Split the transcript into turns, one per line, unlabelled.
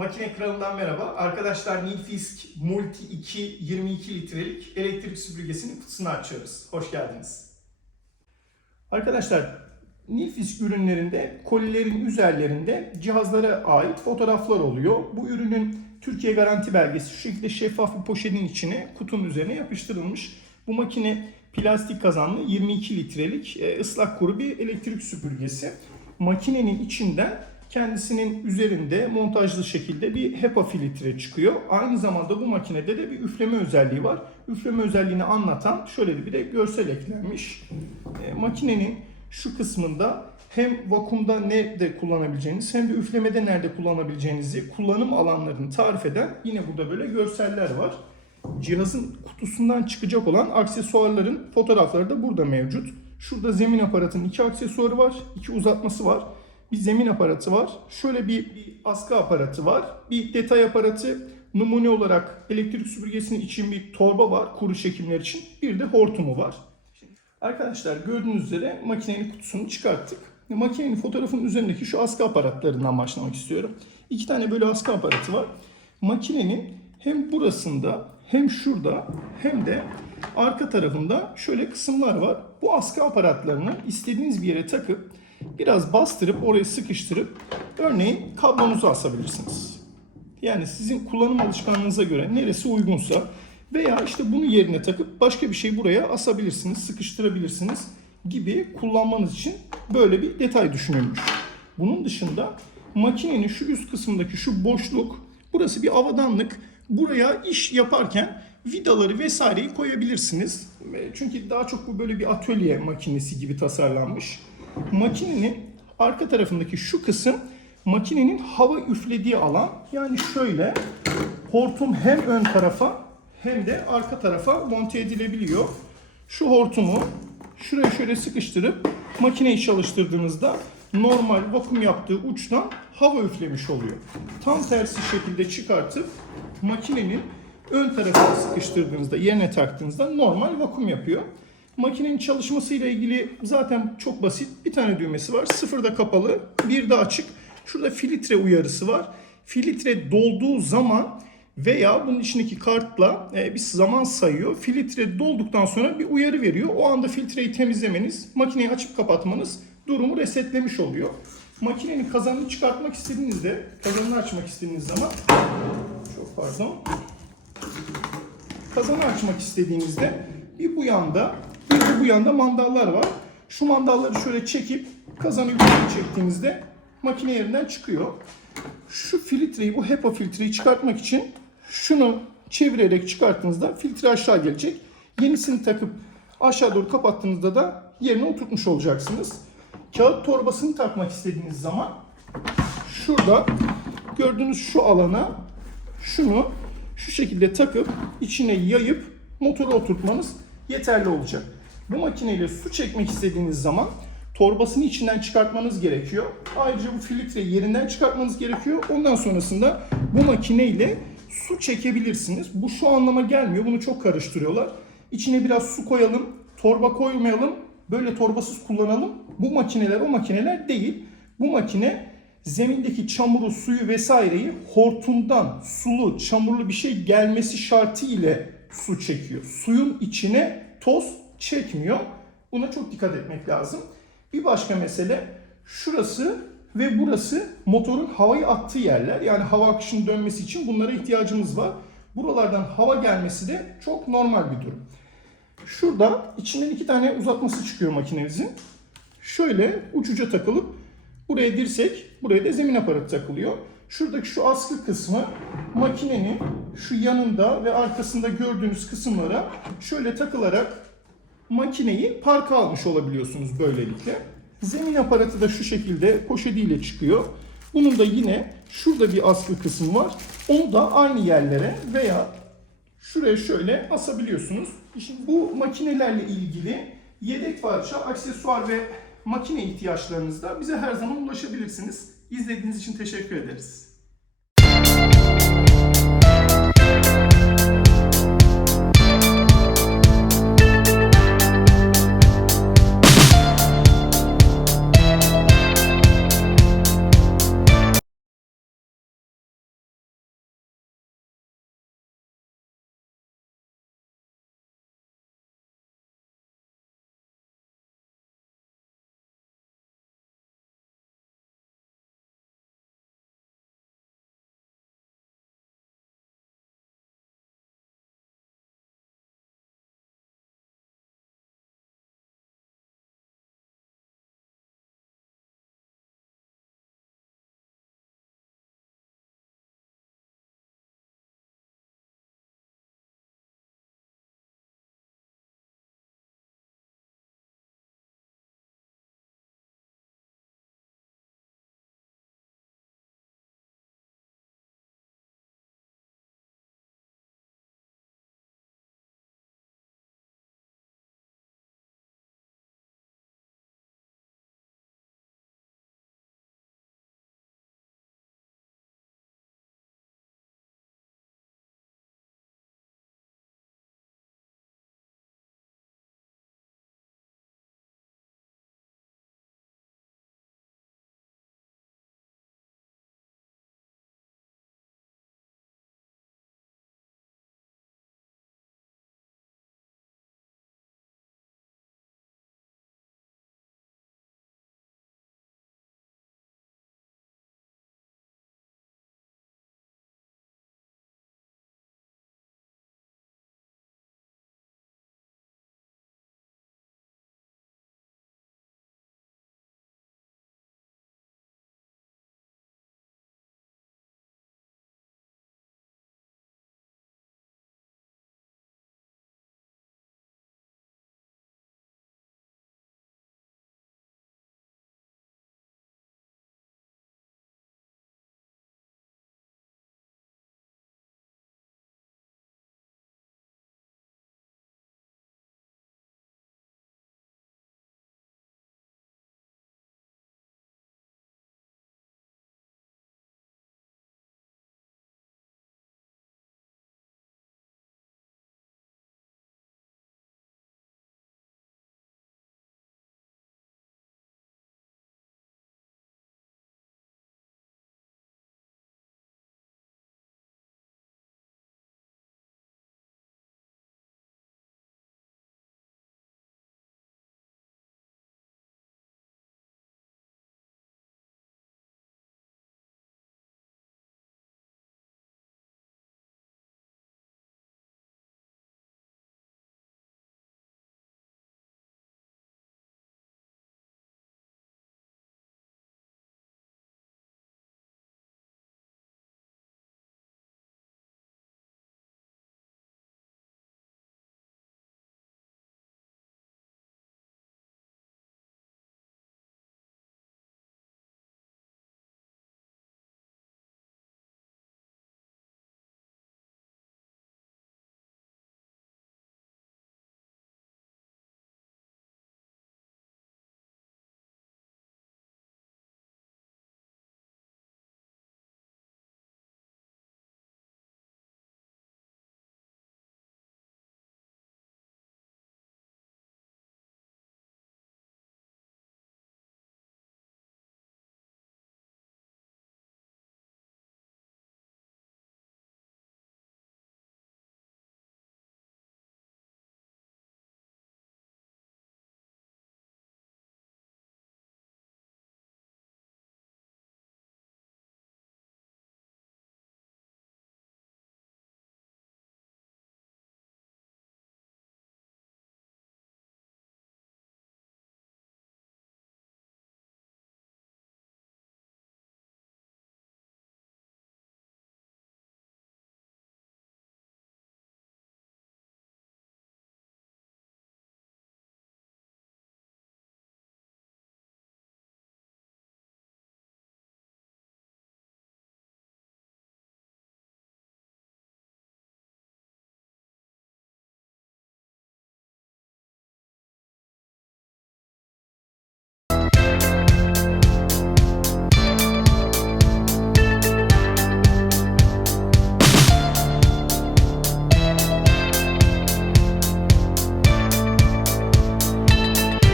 Makine kralından merhaba. Arkadaşlar Nilfisk Multi 2 22 litrelik elektrik süpürgesinin kutusunu açıyoruz. Hoş geldiniz. Arkadaşlar Nilfisk ürünlerinde kolilerin üzerlerinde cihazlara ait fotoğraflar oluyor. Bu ürünün Türkiye garanti belgesi şu şekilde şeffaf bir poşetin içine kutunun üzerine yapıştırılmış. Bu makine plastik kazanlı 22 litrelik e, ıslak kuru bir elektrik süpürgesi. Makinenin içinden kendisinin üzerinde montajlı şekilde bir HEPA filtre çıkıyor. Aynı zamanda bu makinede de bir üfleme özelliği var. Üfleme özelliğini anlatan şöyle bir de görsel eklenmiş. E, makinenin şu kısmında hem vakumda nerede kullanabileceğiniz hem de üflemede nerede kullanabileceğinizi kullanım alanlarını tarif eden yine burada böyle görseller var. Cihazın kutusundan çıkacak olan aksesuarların fotoğrafları da burada mevcut. Şurada zemin aparatının iki aksesuarı var, iki uzatması var. Bir zemin aparatı var. Şöyle bir, bir askı aparatı var. Bir detay aparatı. Numune olarak elektrik süpürgesinin için bir torba var kuru çekimler için. Bir de hortumu var. Arkadaşlar gördüğünüz üzere makinenin kutusunu çıkarttık. Makinenin fotoğrafının üzerindeki şu askı aparatlarından başlamak istiyorum. İki tane böyle askı aparatı var. Makinenin hem burasında hem şurada hem de arka tarafında şöyle kısımlar var. Bu askı aparatlarını istediğiniz bir yere takıp biraz bastırıp orayı sıkıştırıp örneğin kablonuzu asabilirsiniz. Yani sizin kullanım alışkanlığınıza göre neresi uygunsa veya işte bunu yerine takıp başka bir şey buraya asabilirsiniz, sıkıştırabilirsiniz gibi kullanmanız için böyle bir detay düşünülmüş. Bunun dışında makinenin şu üst kısmındaki şu boşluk, burası bir avadanlık. Buraya iş yaparken vidaları vesaireyi koyabilirsiniz. Çünkü daha çok bu böyle bir atölye makinesi gibi tasarlanmış. Makinenin arka tarafındaki şu kısım makinenin hava üflediği alan. Yani şöyle hortum hem ön tarafa hem de arka tarafa monte edilebiliyor. Şu hortumu şuraya şöyle sıkıştırıp makineyi çalıştırdığınızda normal vakum yaptığı uçtan hava üflemiş oluyor. Tam tersi şekilde çıkartıp makinenin ön tarafına sıkıştırdığınızda, yerine taktığınızda normal vakum yapıyor. Makinenin çalışmasıyla ilgili zaten çok basit. Bir tane düğmesi var. Sıfırda kapalı, bir de açık. Şurada filtre uyarısı var. Filtre dolduğu zaman veya bunun içindeki kartla e, bir zaman sayıyor. Filtre dolduktan sonra bir uyarı veriyor. O anda filtreyi temizlemeniz, makineyi açıp kapatmanız durumu resetlemiş oluyor. Makinenin kazanını çıkartmak istediğinizde, kazanını açmak istediğiniz zaman çok pardon. Kazanı açmak istediğinizde bir bu yanda, bu yanda mandallar var. Şu mandalları şöyle çekip kazanı yukarı çektiğinizde makine yerinden çıkıyor. Şu filtreyi, bu HEPA filtreyi çıkartmak için şunu çevirerek çıkarttığınızda filtre aşağı gelecek. Yenisini takıp aşağı doğru kapattığınızda da yerine oturtmuş olacaksınız. Kağıt torbasını takmak istediğiniz zaman şurada gördüğünüz şu alana şunu şu şekilde takıp içine yayıp motoru oturtmanız yeterli olacak. Bu makineyle su çekmek istediğiniz zaman torbasını içinden çıkartmanız gerekiyor. Ayrıca bu filtreyi yerinden çıkartmanız gerekiyor. Ondan sonrasında bu makineyle su çekebilirsiniz. Bu şu anlama gelmiyor. Bunu çok karıştırıyorlar. İçine biraz su koyalım, torba koymayalım. Böyle torbasız kullanalım. Bu makineler o makineler değil. Bu makine zemindeki çamuru, suyu vesaireyi hortumdan sulu, çamurlu bir şey gelmesi şartı ile su çekiyor. Suyun içine toz çekmiyor. Buna çok dikkat etmek lazım. Bir başka mesele şurası ve burası motorun havayı attığı yerler. Yani hava akışının dönmesi için bunlara ihtiyacımız var. Buralardan hava gelmesi de çok normal bir durum. Şurada içinden iki tane uzatması çıkıyor makinemizin. Şöyle uçuca takılıp buraya dirsek, buraya da zemin aparatı takılıyor. Şuradaki şu askı kısmı makinenin şu yanında ve arkasında gördüğünüz kısımlara şöyle takılarak makineyi parka almış olabiliyorsunuz böylelikle. Zemin aparatı da şu şekilde poşetiyle çıkıyor. Bunun da yine şurada bir askı kısmı var. Onu da aynı yerlere veya şuraya şöyle asabiliyorsunuz. Şimdi bu makinelerle ilgili yedek parça, aksesuar ve makine ihtiyaçlarınızda bize her zaman ulaşabilirsiniz. İzlediğiniz için teşekkür ederiz.